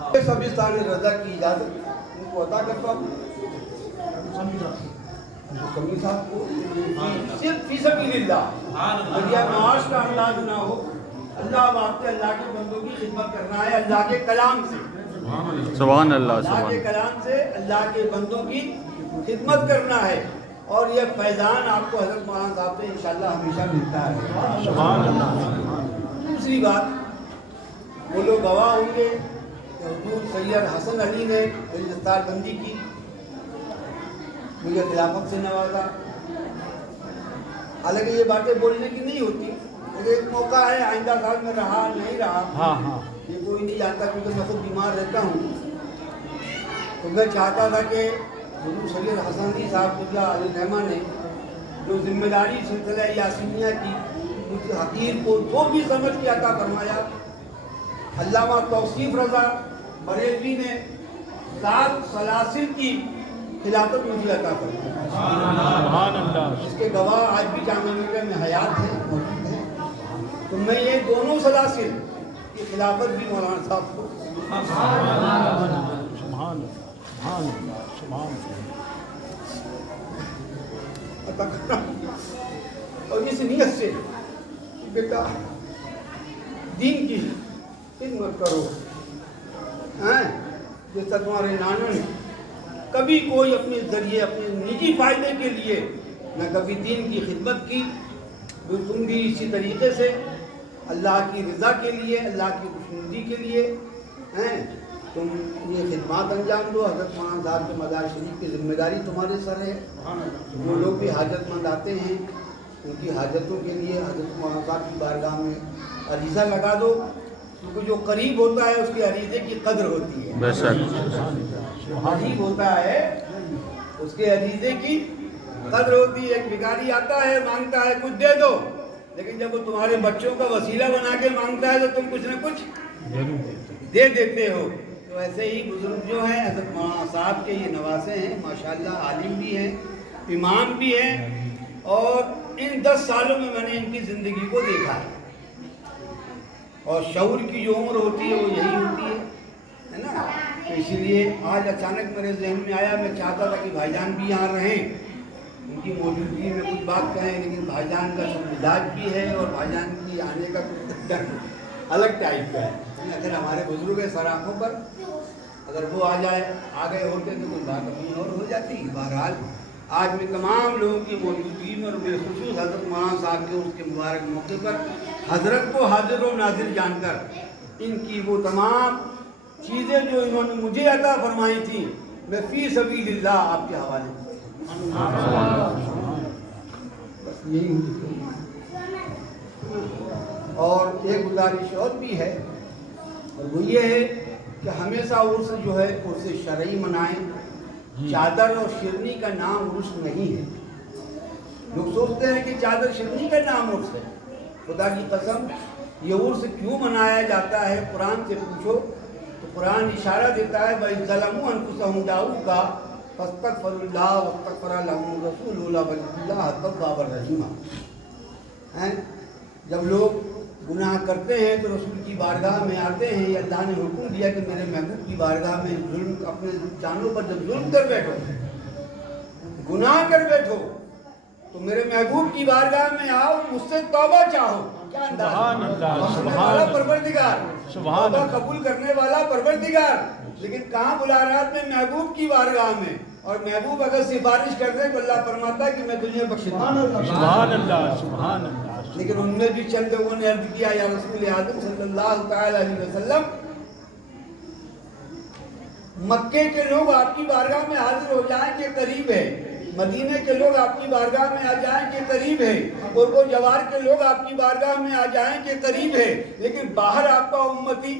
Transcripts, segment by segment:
سبستان رضا کی اجازت ان کو عطا کرتا ہوں، کمی صاحب کو صرف فی سبیل اللہ ذریعہ معاش کا انداز نہ ہو، اللہ واسطے اللہ کے بندوں کی خدمت کرنا ہے، اللہ کے کلام سے، سبحان اللہ، اللہ کے کلام سے اللہ کے بندوں کی خدمت کرنا ہے، اور یہ فیضان آپ کو حضرت مولانا صاحب سے انشاءاللہ ہمیشہ ملتا ہے۔ سبحان اللہ۔ دوسری بات، وہ لوگ گواہ ہوں گے کہ حضور سید حسن علی نے دستار بندی کی، مجھے خلافت سے نوازا۔ حالانکہ یہ باتیں بولنے کی نہیں ہوتی، لیکن ایک موقع ہے، آئندہ سال میں رہا نہیں رہا یہ کوئی نہیں جانتا، کیونکہ میں خود بیمار رہتا ہوں، تو میں چاہتا تھا کہ حضور سید حسن علی صاحب علیہ رحمہ نے جو ذمہ داری سلسلہ یاسینیہ کی اس کی حقیر کو جو بھی سمجھ کے عطا فرمایا، علامہ توصیف رضا بریلوی نے 7 سلاسل کی خلافت مجھے عطا فرمایا، اس کے گواہ آج بھی جامعہ ملیہ میں حیات ہیں، موجود ہیں۔ تو میں یہ دونوں سلاسل کی خلافت بھی مولانا صاحب کو عطا کرتا ہوں، اور اس نیت سے کہ بیٹا دین کی خدمت کرو، جیسا تمہارے نانا نے کبھی کوئی اپنے ذریعے اپنے نجی فائدے کے لیے نہ کبھی دین کی خدمت کی، تو تم بھی اسی طریقے سے اللہ کی رضا کے لیے، اللہ کی خوشنودی کے لیے تم یہ خدمات انجام دو۔ حضرت مولانا صاحب کے مزار شریف کی ذمہ داری تمہارے سر ہے، جو لوگ بھی حاجت مند آتے ہیں ان کی حاجتوں کے لیے حضرت مولانا صاحب کی بارگاہ میں عریضہ لگا دو، کیونکہ جو قریب ہوتا ہے اس کے عریضے کی قدر ہوتی ہے، بے شک، قریب ہوتا ہے اس کے عریضے کی قدر ہوتی ہے۔ ایک بھکاری آتا ہے مانگتا ہے کچھ دے دو، لیکن جب وہ تمہارے بچوں کا وسیلہ بنا کے مانگتا ہے تو تم کچھ نہ کچھ دے دیتے ہو۔ تو ایسے ہی بزرگ جو ہیں حضرت مولانا صاحب کے یہ نواسے ہیں، ماشاءاللہ عالم بھی ہیں، امام بھی ہیں، اور ان 10 سالوں میں میں نے ان کی زندگی کو دیکھا ہے، اور شعور کی جو عمر ہوتی ہے وہ یہی ہوتی ہے نا۔ تو اسی لیے آج اچانک میرے ذہن میں آیا، میں چاہتا تھا کہ بھائی جان بھی یہاں رہیں، ان کی موجودگی میں کچھ بات کہیں، لیکن بھائی جان کا سب مزاج بھی ہے اور بھائی جان کی آنے کا کچھ الگ ٹائپ کا ہے، اگر ہمارے بزرگ ہے سر آنکھوں پر، اگر وہ آ گئے ہوتے تو کوئی بات اپنی اور ہو جاتی۔ بہرحال آج میں تمام لوگوں کی موجودگی میں اور بالخصوص حضرت مولانا صاحب کے اس کے مبارک موقع پر حضرت کو حاضر و ناظر جان کر ان کی وہ تمام چیزیں جو انہوں نے مجھے عطا فرمائی تھیں میں فی سبیل اللہ آپ کے حوالے بس یہی اور ایک گزارش اور بھی ہے، اور وہ یہ ہے کہ ہمیشہ عرس جو ہے اسے شرعی منائیں، چادر اور شیرنی کا نام عرس نہیں ہے۔ لوگ سوچتے ہیں کہ چادر شیرنی کا نام عرس ہے، خدا کی قسم یہ عرس کیوں منایا جاتا ہے قرآن سے پوچھو تو قرآن اشارہ دیتا ہے وَإِذْ ظَلَمُوا أَنفُسَهُمْ جَاءُوكَ فَاسْتَغْفَرُوا اللَّهَ وَاسْتَغْفَرَ لَهُمُ الرَّسُولُ لَوَجَدُوا اللَّهَ تَوَّابًا رَحِيمًا۔ جب لوگ گناہ کرتے ہیں تو رسول کی بارگاہ میں آتے ہیں، یہ اللہ نے حکم دیا کہ میرے محبوب کی بارگاہ میں ظلم اپنے جانوں پر جب ظلم کر بیٹھو، گناہ کر بیٹھو تو میرے محبوب کی بارگاہ میں آؤ، مجھ سے توبہ چاہو۔ کیا انداز ہے، والا پروردگار، توبہ قبول کرنے والا پروردگار، لیکن کہاں بلا رہا ہے اپنے محبوب کی بارگاہ میں، اور محبوب اگر سفارش کر دے تو اللہ فرماتا ہے کہ میں تجھے بخش دوں۔ سبحان اللہ، سبحان اللہ۔ لیکن ان میں بھی چند لوگوں نے عرض کیا یا رسول اعظم صلی اللہ تعالی علیہ وسلم، مکے کے لوگ آپ کی بارگاہ میں حاضر ہو جائیں کہ قریب ہے، مدینے کے لوگ آپ کی بارگاہ میں آ جائیں کہ قریب ہے، اور وہ جوار کے لوگ آپ کی بارگاہ میں آ جائیں کہ قریب ہے، لیکن باہر آپ کا امتی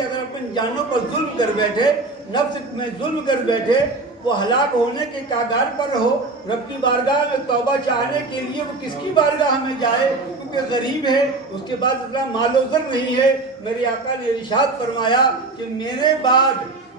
اگر اپنی جانوں پر ظلم کر بیٹھے، نفس میں ظلم کر بیٹھے، وہ ہلاک ہونے کے کاغار پر ہو، رب کی بارگاہ میں توبہ چاہنے کے لیے وہ کس کی بارگاہ میں جائے، کیونکہ غریب ہے، اس کے بعد اتنا مال و زر نہیں ہے۔ میرے آقا نے ارشاد فرمایا کہ میرے بعد